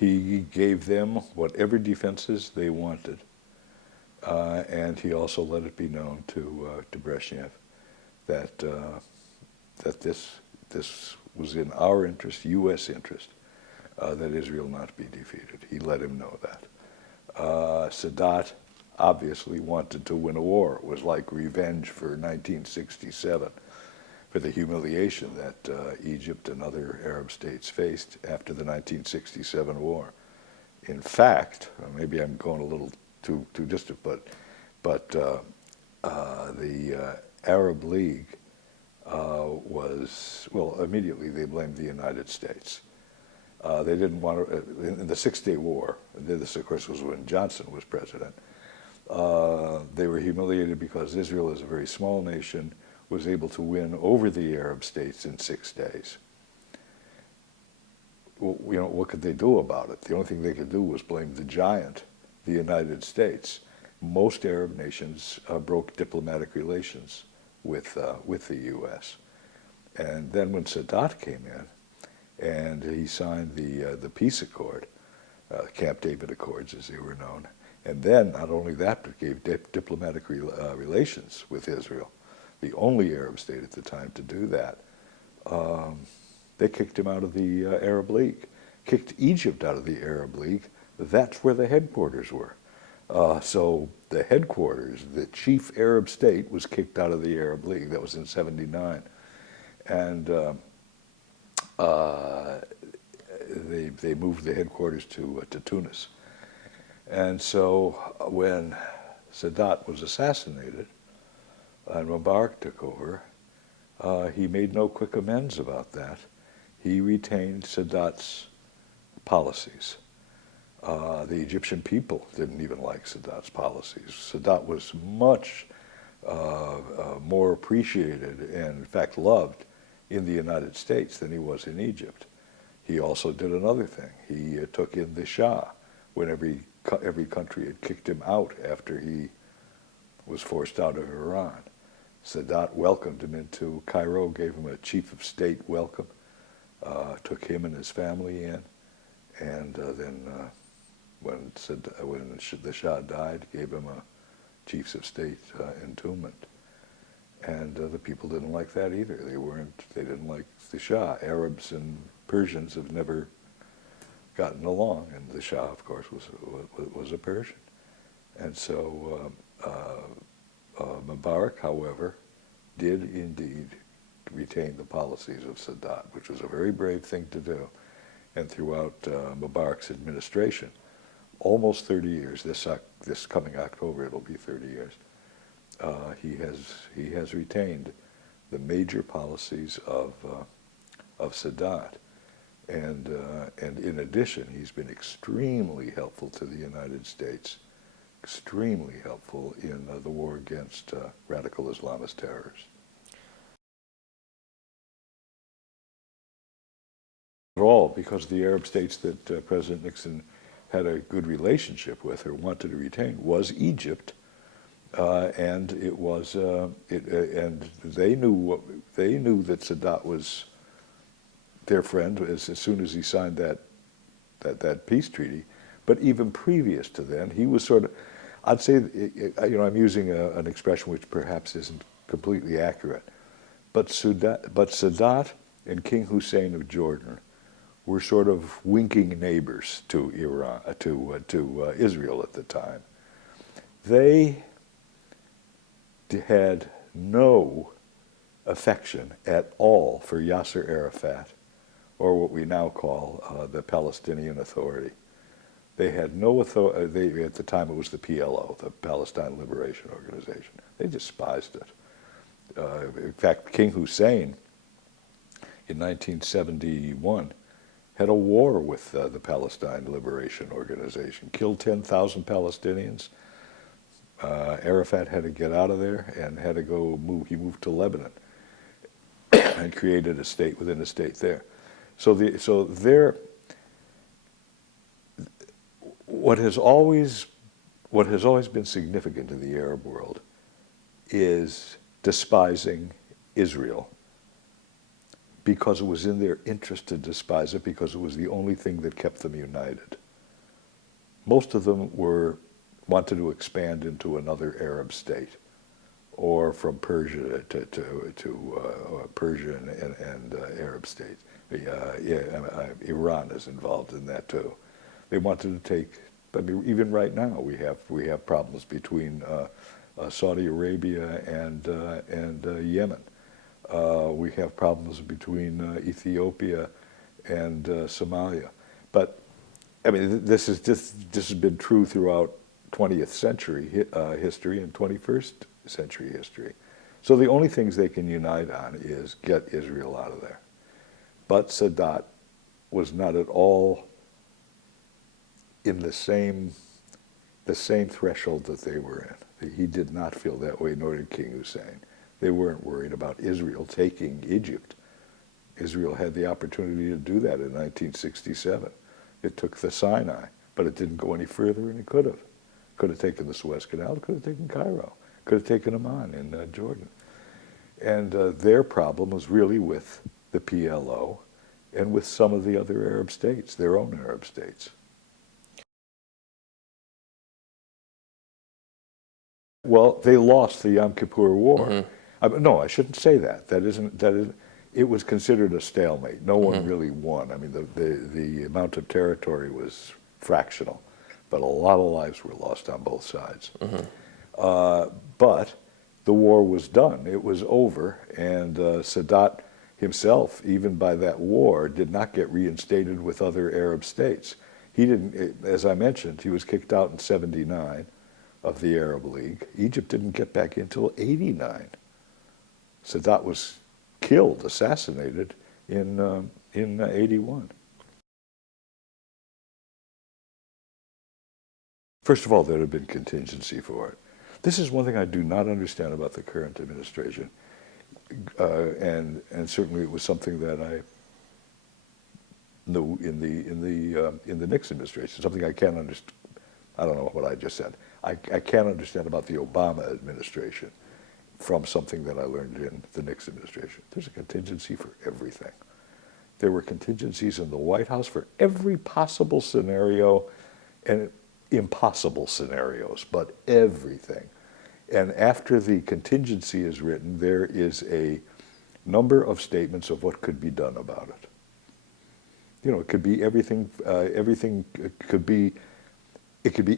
He gave them whatever defenses they wanted, and he also let it be known to Brezhnev that that this was in our interest, U.S. interest, that Israel not be defeated. He let him know that. Sadat obviously wanted to win a war. It was like revenge for 1967, for the humiliation that Egypt and other Arab states faced after the 1967 war. In fact, maybe I'm going a little too distant, but the Arab League immediately they blamed the United States. They didn't want to, in the Six-Day War, this of course was when Johnson was president, they were humiliated because Israel is a very small nation, was able to win over the Arab states in 6 days. Well, what could they do about it? The only thing they could do was blame the giant, the United States. Most Arab nations broke diplomatic relations with the U.S. And then when Sadat came in, and he signed the peace accord, Camp David Accords as they were known, and then not only that, but gave diplomatic relations with Israel, the only Arab state at the time to do that. They kicked him out of the Arab League, kicked Egypt out of the Arab League. That's where the headquarters were. So the headquarters, the chief Arab state, was kicked out of the Arab League. That was in '79. And they moved the headquarters to Tunis. And so when Sadat was assassinated and Mubarak took over, he made no quick amends about that. He retained Sadat's policies. The Egyptian people didn't even like Sadat's policies. Sadat was much more appreciated and, in fact, loved in the United States than he was in Egypt. He also did another thing. He took in the Shah when every country had kicked him out after he was forced out of Iran. Sadat welcomed him into Cairo, gave him a chief of state welcome, took him and his family in, and then when the Shah died, gave him a chiefs of state entombment. And the people didn't like that either. They didn't like the Shah. Arabs and Persians have never gotten along, and the Shah, of course, was a Persian. And so Mubarak, however, did indeed retain the policies of Sadat, which was a very brave thing to do. And throughout Mubarak's administration, almost 30 years, this coming October it'll be 30 years, he has retained the major policies of Sadat, and in addition, he's been extremely helpful to the United States, extremely helpful in the war against radical Islamist terrorists. All because the Arab states that President Nixon had a good relationship with or wanted to retain was Egypt. And it was, and they knew that Sadat was their friend as soon as he signed that peace treaty. But even previous to then, he was sort of, I'd say, I'm using an expression which perhaps isn't completely accurate, but Sadat and King Hussein of Jordan were sort of winking neighbors to Iran, to Israel at the time. They had no affection at all for Yasser Arafat, or what we now call the Palestinian Authority. They had no authority. At the time it was the PLO, the Palestine Liberation Organization. They despised it. In fact, King Hussein, in 1971, had a war with the Palestine Liberation Organization, killed 10,000 Palestinians. Arafat had to get out of there and had to go move. He moved to Lebanon and created a state within a state there. What has always been significant in the Arab world is despising Israel because it was in their interest to despise it, because it was the only thing that kept them united. Most of them wanted to expand into another Arab state, or from Persia to Persia and Arab states. Iran is involved in that too. They wanted to take. I mean, even right now we have problems between Saudi Arabia and Yemen. We have problems between Ethiopia and Somalia. But I mean, this has been true throughout 20th century history and 21st century history. So the only things they can unite on is get Israel out of there. But Sadat was not at all in the same threshold that they were in. He did not feel that way, nor did King Hussein. They weren't worried about Israel taking Egypt. Israel had the opportunity to do that in 1967. It took the Sinai, but it didn't go any further than it could have. Could have taken the Suez Canal, could have taken Cairo, could have taken Amman in Jordan. And their problem was really with the PLO and with some of the other Arab states, their own Arab states. Well, they lost the Yom Kippur War. No, I shouldn't say that. That isn't. It was considered a stalemate. No one really won. I mean, the amount of territory was fractional, but a lot of lives were lost on both sides. But the war was done. It was over, and Sadat himself, even by that war, did not get reinstated with other Arab states. He didn't, as I mentioned, he was kicked out in '79 of the Arab League. Egypt didn't get back until '89. Sadat was killed, assassinated in '81. First of all, there had been contingency for it. This is one thing I do not understand about the current administration, and certainly it was something that I knew in the Nixon administration. Something I can't understand. I don't know what I just said. I can't understand about the Obama administration from something that I learned in the Nixon administration. There's a contingency for everything. There were contingencies in the White House for every possible scenario and impossible scenarios, but everything. And after the contingency is written, there is a number of statements of what could be done about it. You know, it could be everything. It could be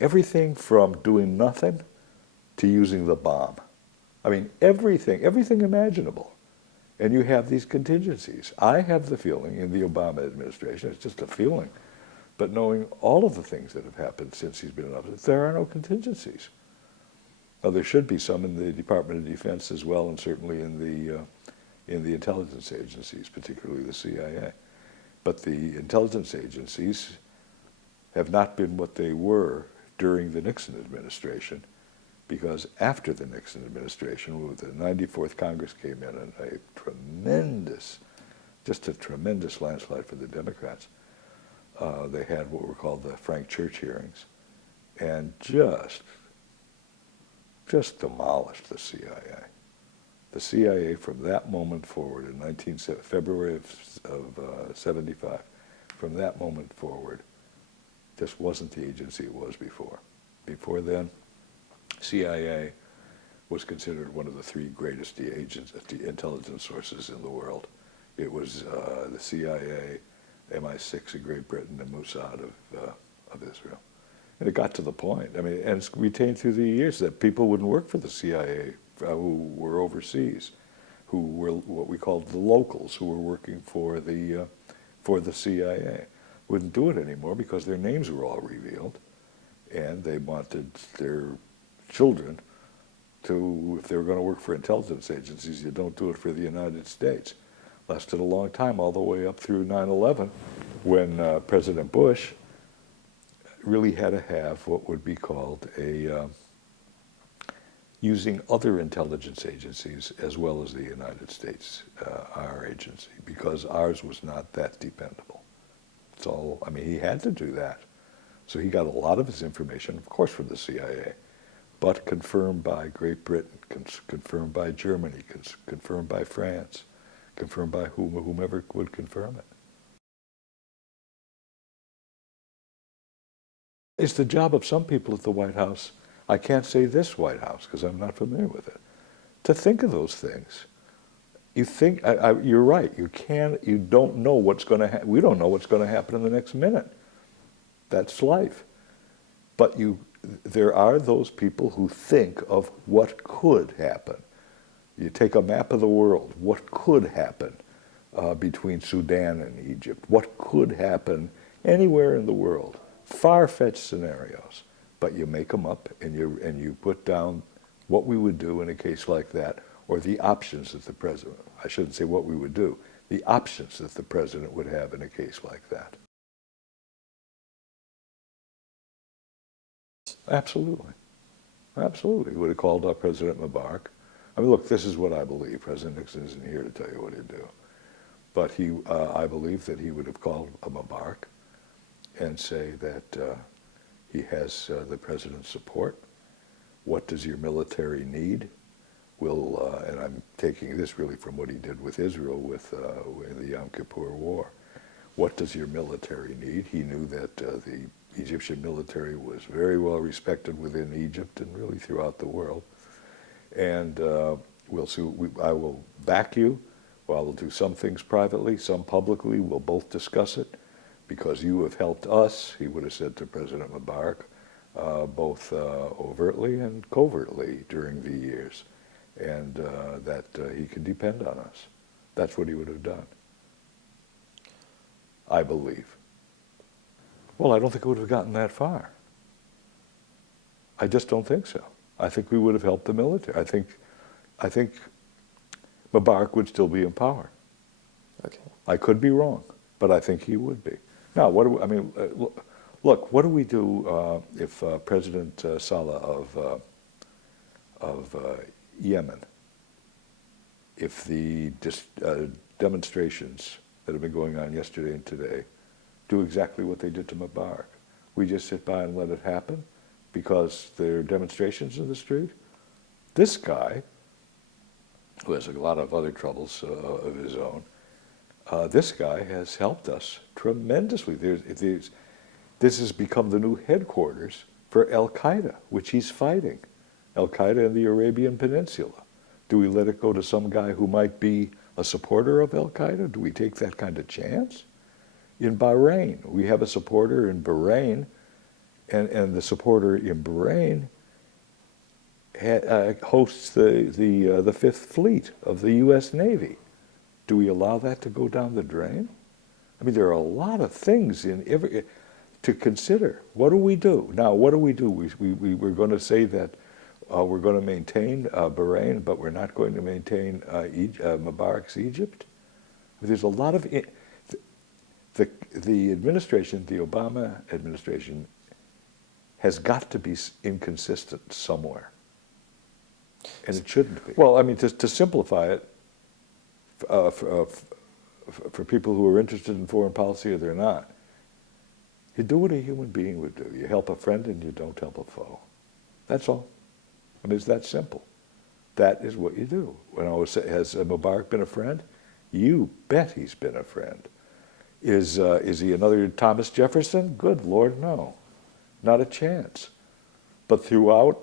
everything from doing nothing to using the bomb. I mean, everything imaginable. And you have these contingencies. I have the feeling in the Obama administration, it's just a feeling, but knowing all of the things that have happened since he's been in office, there are no contingencies. Now, there should be some in the Department of Defense as well, and certainly in the intelligence agencies, particularly the CIA. But the intelligence agencies have not been what they were during the Nixon administration, because after the Nixon administration, the 94th Congress came in and a tremendous landslide for the Democrats. They had what were called the Frank Church hearings, and just demolished the CIA. The CIA from that moment forward in February of 75, from that moment forward, just wasn't the agency it was before. Before then, CIA was considered one of the three greatest intelligence sources in the world. It was the CIA, MI6 of Great Britain, and Mossad of Israel. And it got to the point, I mean, and it's retained through the years that people wouldn't work for the CIA who were overseas, who were what we called the locals, who were working for the CIA. Wouldn't do it anymore because their names were all revealed, and they wanted their children to, if they were going to work for intelligence agencies, you don't do it for the United States. Lasted a long time, all the way up through 9/11, when President Bush really had to have what would be called using other intelligence agencies as well as the United States, our agency, because ours was not that dependable. It's all, I mean, he had to do that. So he got a lot of his information, of course, from the CIA, but confirmed by Great Britain, confirmed by Germany, confirmed by France, confirmed by whomever would confirm it. It's the job of some people at the White House, I can't say this White House because I'm not familiar with it, to think of those things. You think, you're right, you don't know what's going to happen. We don't know what's going to happen in the next minute. That's life. But there are those people who think of what could happen. You take a map of the world, what could happen between Sudan and Egypt? What could happen anywhere in the world? Far-fetched scenarios. But you make them up and you put down what we would do in a case like that, or the options that the president, I shouldn't say what we would do, the options that the president would have in a case like that. Absolutely. Absolutely. He would have called up President Mubarak. I mean, look, this is what I believe. President Nixon isn't here to tell you what he'd do. But I believe that he would have called Mubarak and say that he has the president's support. What does your military need? And I'm taking this really from what he did with Israel with the Yom Kippur War. What does your military need? He knew that the Egyptian military was very well respected within Egypt and really throughout the world. And we'll see. I will back you. Well, I will do some things privately, some publicly. We'll both discuss it because you have helped us, he would have said to President Mubarak, both overtly and covertly during the years, and that he can depend on us. That's what he would have done, I believe. Well, I don't think it would have gotten that far. I just don't think so. I think we would have helped the military. I think Mubarak would still be in power. Okay. I could be wrong, but I think he would be. Now, what do we, I mean, look, what do we do if President Saleh of Yemen, if the demonstrations that have been going on yesterday and today do exactly what they did to Mubarak? We just sit by and let it happen because there are demonstrations in the street? This guy, who has a lot of other troubles of his own, this guy has helped us tremendously. This has become the new headquarters for Al-Qaeda, which he's fighting. Al-Qaeda in the Arabian Peninsula. Do we let it go to some guy who might be a supporter of Al-Qaeda? Do we take that kind of chance? In Bahrain, we have a supporter in Bahrain, and the supporter in Bahrain hosts the Fifth Fleet of the U.S. Navy. Do we allow that to go down the drain? I mean, there are a lot of things to consider. What do we do? Now, what do? We're going to say that we're going to maintain Bahrain, but we're not going to maintain Mubarak's Egypt? There's a lot of... The administration, the Obama administration, has got to be inconsistent somewhere. And it shouldn't be. Well, I mean, to simplify it, for people who are interested in foreign policy or they're not, you do what a human being would do. You help a friend and you don't help a foe. That's all. I mean, it's that simple. That is what you do. Has Mubarak been a friend? You bet he's been a friend. Is he another Thomas Jefferson? Good Lord, no. Not a chance. But throughout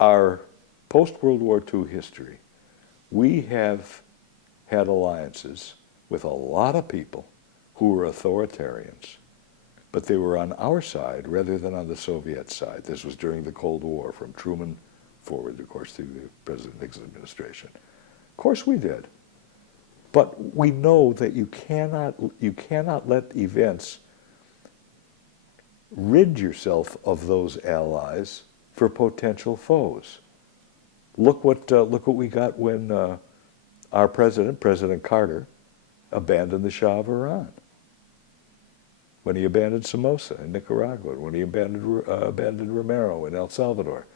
our post-World War II history, we have had alliances with a lot of people who were authoritarians, but they were on our side rather than on the Soviet side. This was during the Cold War, from Truman forward, of course, through the President Nixon administration. Of course we did. But we know that you cannot let events rid yourself of those allies for potential foes. Look what we got when our president, President Carter, abandoned the Shah of Iran. When he abandoned Somoza in Nicaragua, when he abandoned Romero in El Salvador.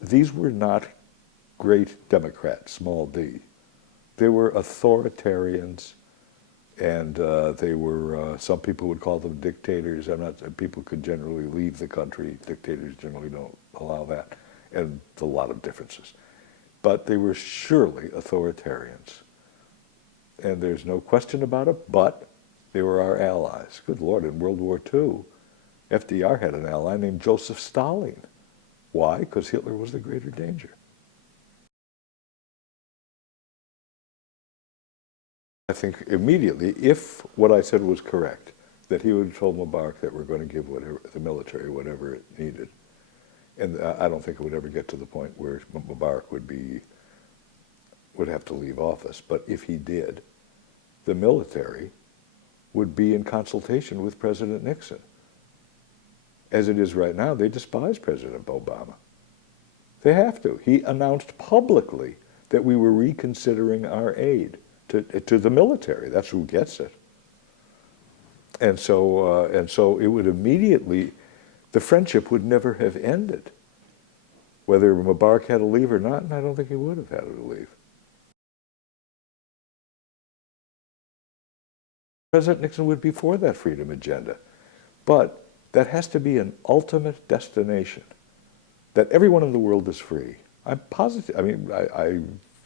These were not great Democrats, small d. They were authoritarians, and they were, some people would call them dictators. People could generally leave the country. Dictators generally don't allow that, and a lot of differences. but they were surely authoritarians. And there's no question about it, but they were our allies. Good Lord, in World War II, FDR had an ally named Joseph Stalin. Why? Because Hitler was the greater danger. I think immediately, if what I said was correct, that he would have told Mubarak that we're going to give whatever, the military whatever it needed. And I don't think it would ever get to the point where Mubarak would have to leave office. But if he did, the military would be in consultation with President Nixon. As it is right now, they despise President Obama. They have to. He announced publicly that we were reconsidering our aid to the military. That's who gets it. And so it would immediately, the friendship would never have ended. Whether Mubarak had to leave or not, and I don't think he would have had to leave. President Nixon would be for that freedom agenda. But that has to be an ultimate destination, that everyone in the world is free. I'm positive. I mean, I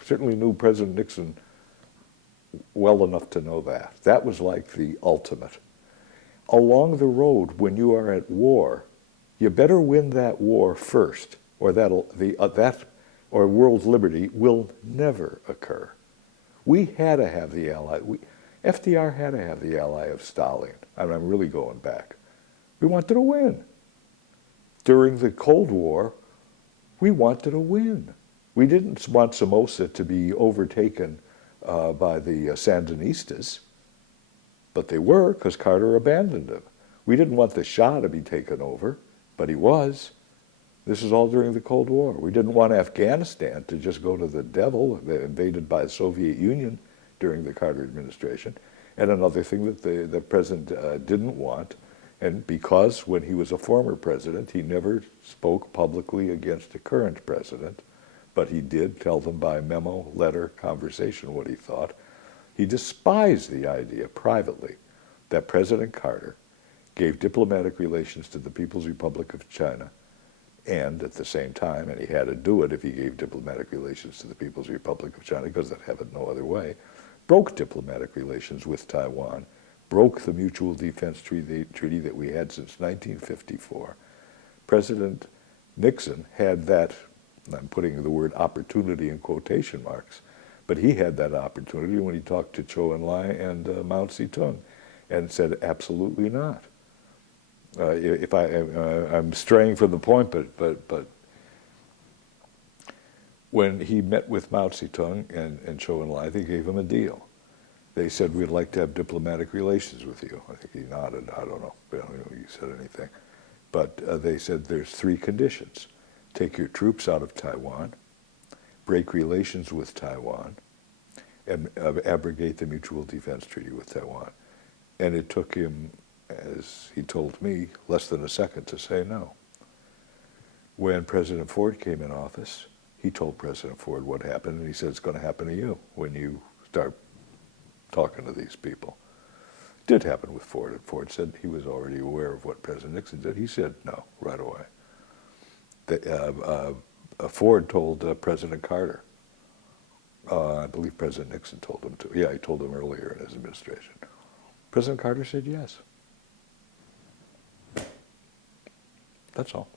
certainly knew President Nixon well enough to know that. That was like the ultimate. Along the road, when you are at war, you better win that war first, or or world liberty will never occur. We had to have the ally. FDR had to have the ally of Stalin. I mean, I'm really going back. We wanted to win. During the Cold War, we wanted to win. We didn't want Somoza to be overtaken by the Sandinistas, but they were, because Carter abandoned him. We didn't want the Shah to be taken over, but he was. This is all during the Cold War. We didn't want Afghanistan to just go to the devil, invaded by the Soviet Union during the Carter administration. And another thing that the president didn't want, and because when he was a former president, he never spoke publicly against the current president, but he did tell them by memo, letter, conversation what he thought. He despised the idea privately that President Carter gave diplomatic relations to the People's Republic of China, and at the same time, and he had to do it if he gave diplomatic relations to the People's Republic of China, because they'd have it no other way, broke diplomatic relations with Taiwan, broke the mutual defense treaty that we had since 1954. President Nixon had that, I'm putting the word opportunity in quotation marks, but he had that opportunity when he talked to Zhou Enlai and Mao Zedong and said, absolutely not. I'm straying from the point, but when he met with Mao Zedong and Zhou Enlai, they gave him a deal. They said, we'd like to have diplomatic relations with you. I think he nodded. I don't know. I don't know if he said anything. But they said there's 3 conditions. Take your troops out of Taiwan, break relations with Taiwan, and abrogate the mutual defense treaty with Taiwan. And it took him, as he told me, less than a second to say no. When President Ford came in office, he told President Ford what happened, and he said, it's going to happen to you when you start talking to these people. It did happen with Ford, and Ford said he was already aware of what President Nixon did. He said no right away. Ford told President Carter. I believe President Nixon told him to. Yeah, he told him earlier in his administration. President Carter said yes. That's all.